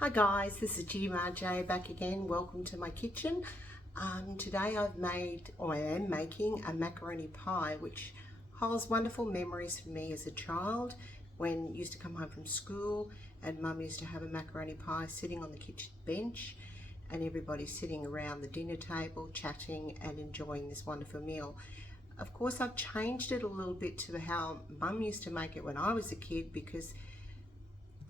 Hi guys, this is GMRJ back again. Welcome to my kitchen. Today I am making a macaroni pie, which holds wonderful memories for me as a child when I used to come home from school and Mum used to have a macaroni pie sitting on the kitchen bench and everybody sitting around the dinner table chatting and enjoying this wonderful meal. Of course, I've changed it a little bit to how Mum used to make it when I was a kid because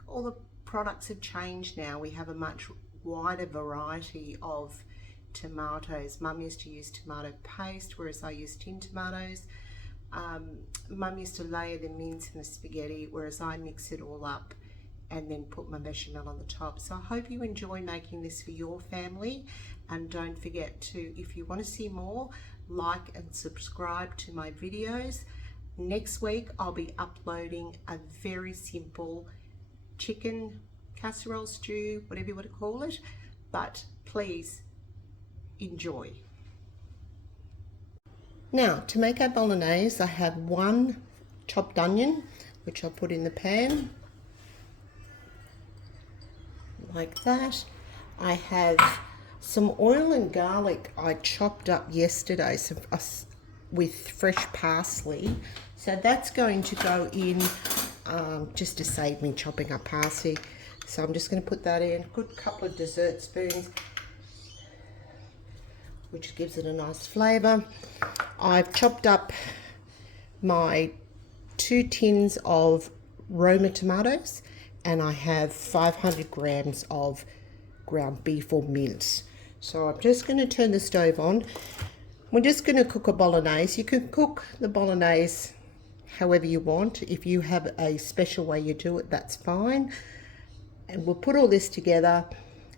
all the products have changed now. We have a much wider variety of tomatoes. Mum used to use tomato paste, whereas I use tin tomatoes. Mum used to layer the mince in the spaghetti, whereas I mix it all up and then put my bechamel on the top. So I hope you enjoy making this for your family, and don't forget to, if you want to see more, like and subscribe to my videos. Next week I'll be uploading a very simple chicken casserole, stew, whatever you want to call it, but please enjoy. Now, to make our bolognese, I have one chopped onion, which I'll put in the pan, like that. I have some oil and garlic I chopped up yesterday with fresh parsley, so that's going to go in just to save me chopping up parsley. So I'm just going to put that in, a good couple of dessert spoons, which gives it a nice flavour. I've chopped up my 2 tins of Roma tomatoes, and I have 500 grams of ground beef or mince. So I'm just going to turn the stove on. We're just going to cook a bolognese. You can cook the bolognese however you want. If you have a special way you do it, that's fine. And we'll put all this together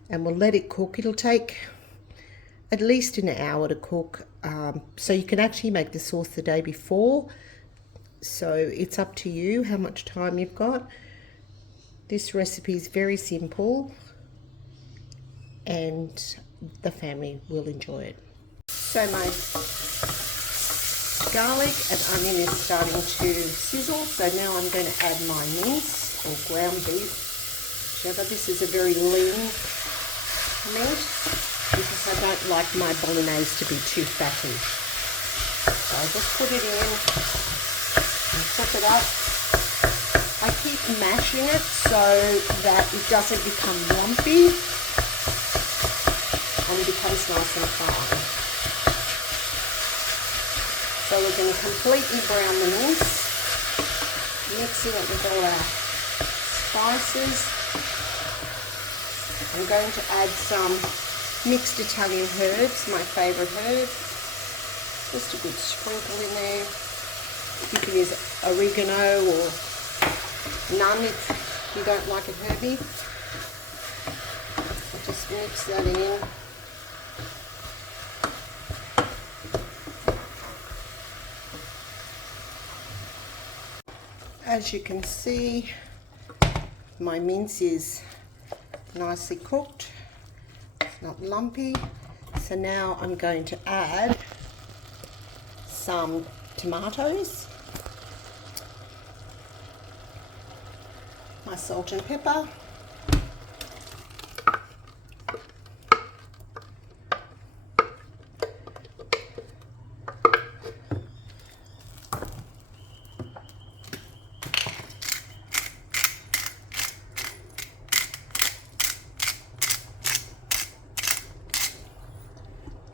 and we'll let it cook. It'll take at least an hour to cook, so you can actually make the sauce the day before, so it's up to you how much time you've got. This recipe is very simple and the family will enjoy it. So my garlic and onion is starting to sizzle, so now I'm going to add my mince or ground beef. This is a very lean meat because I don't like my bolognese to be too fatty. So I just put it in and cook it up. I keep mashing it so that it doesn't become lumpy and it becomes nice and fine. So we're going to completely brown the mince, mixing it with all our spices. I'm going to add some mixed Italian herbs, my favourite herb. Just a good sprinkle in there. You can use oregano or none if you don't like it herby. Just mix that in. As you can see, my mince is nicely cooked, it's not lumpy. So now I'm going to add some tomatoes, my salt and pepper,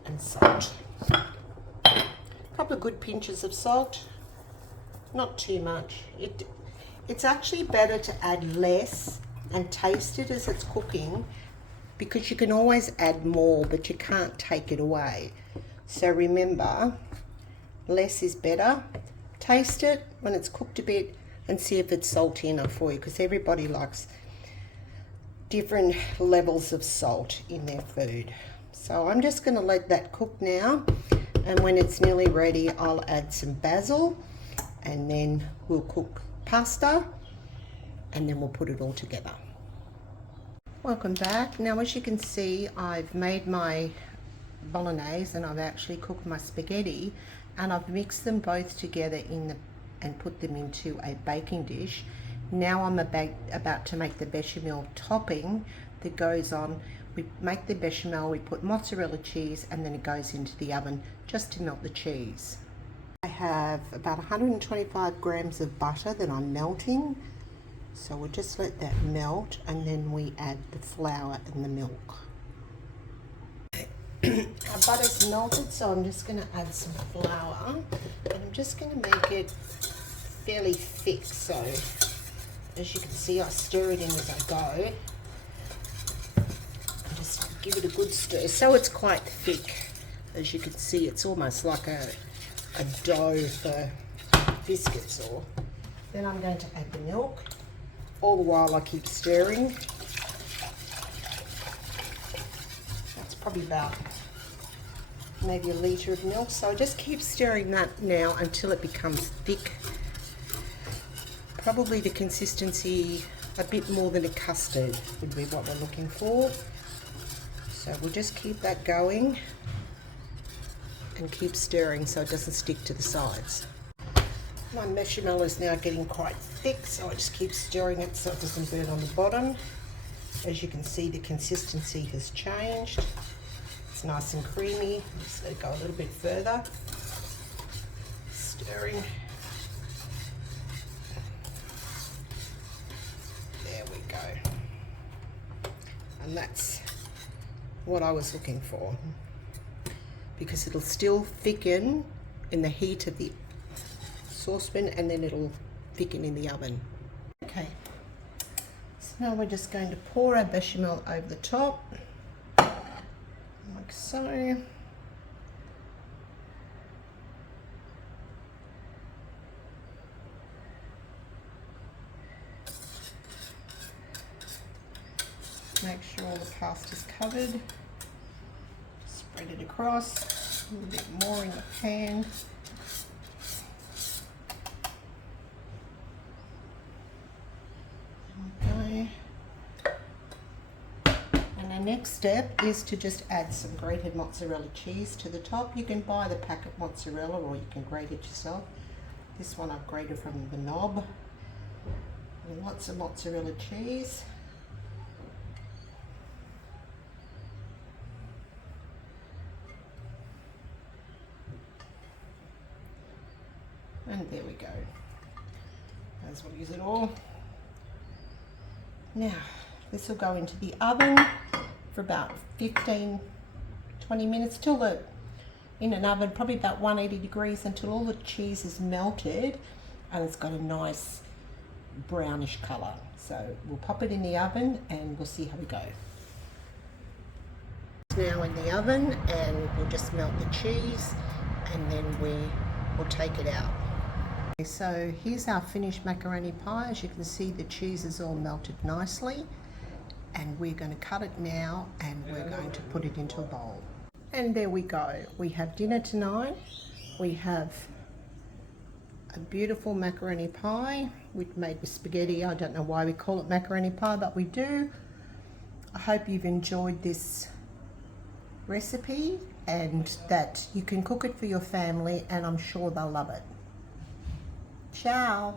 and salt. A couple of good pinches of salt, not too much. It's actually better to add less and taste it as it's cooking, because you can always add more but you can't take it away. So remember, less is better. Taste it when it's cooked a bit and see if it's salty enough for you, because everybody likes different levels of salt in their food. So I'm just going to let that cook now, and when it's nearly ready I'll add some basil, and then we'll cook pasta, and then we'll put it all together. Welcome back. Now, as you can see, I've made my bolognese and I've actually cooked my spaghetti, and I've mixed them both together and put them into a baking dish. Now I'm about to make the bechamel topping that goes on. We make the bechamel, we put mozzarella cheese, and then it goes into the oven just to melt the cheese. I have about 125 grams of butter that I'm melting. So we'll just let that melt, and then we add the flour and the milk. Our butter's melted, so I'm just going to add some flour, and I'm just going to make it fairly thick. So as you can see, I stir it in as I go. And just give it a good stir. So it's quite thick. As you can see, it's almost like a dough for biscuits. Or then I'm going to add the milk. All the while I keep stirring. That's probably about maybe a litre of milk. So I just keep stirring that now until it becomes thick. Probably the consistency a bit more than a custard would be what we're looking for. So we'll just keep that going and keep stirring so it doesn't stick to the sides. My bechamel is now getting quite thick, so I just keep stirring it so it doesn't burn on the bottom. As you can see, the consistency has changed. It's nice and creamy. Just let it go a little bit further. Stirring. There we go. And that's what I was looking for, because it'll still thicken in the heat of the saucepan, and then it'll thicken in the oven. Okay, so now we're just going to pour our bechamel over the top, like so. Make sure all the pasta's covered. Spread it across, a little bit more in the pan. Next step is to just add some grated mozzarella cheese to the top. You can buy the packet mozzarella or you can grate it yourself. This one I've grated from the knob. And lots of mozzarella cheese. And there we go. Might as well use it all. Now, this will go into the oven for about 15-20 minutes till in an oven, probably about 180 degrees, until all the cheese is melted and it's got a nice brownish colour. So we'll pop it in the oven and we'll see how we go. It's now in the oven, and we'll just melt the cheese and then we will take it out. Okay, so here's our finished macaroni pie. As you can see, the cheese is all melted nicely. And we're going to cut it now, and we're going to put it into a bowl. And there we go. We have dinner tonight. We have a beautiful macaroni pie made with spaghetti. I don't know why we call it macaroni pie, but we do. I hope you've enjoyed this recipe and that you can cook it for your family, and I'm sure they'll love it. Ciao.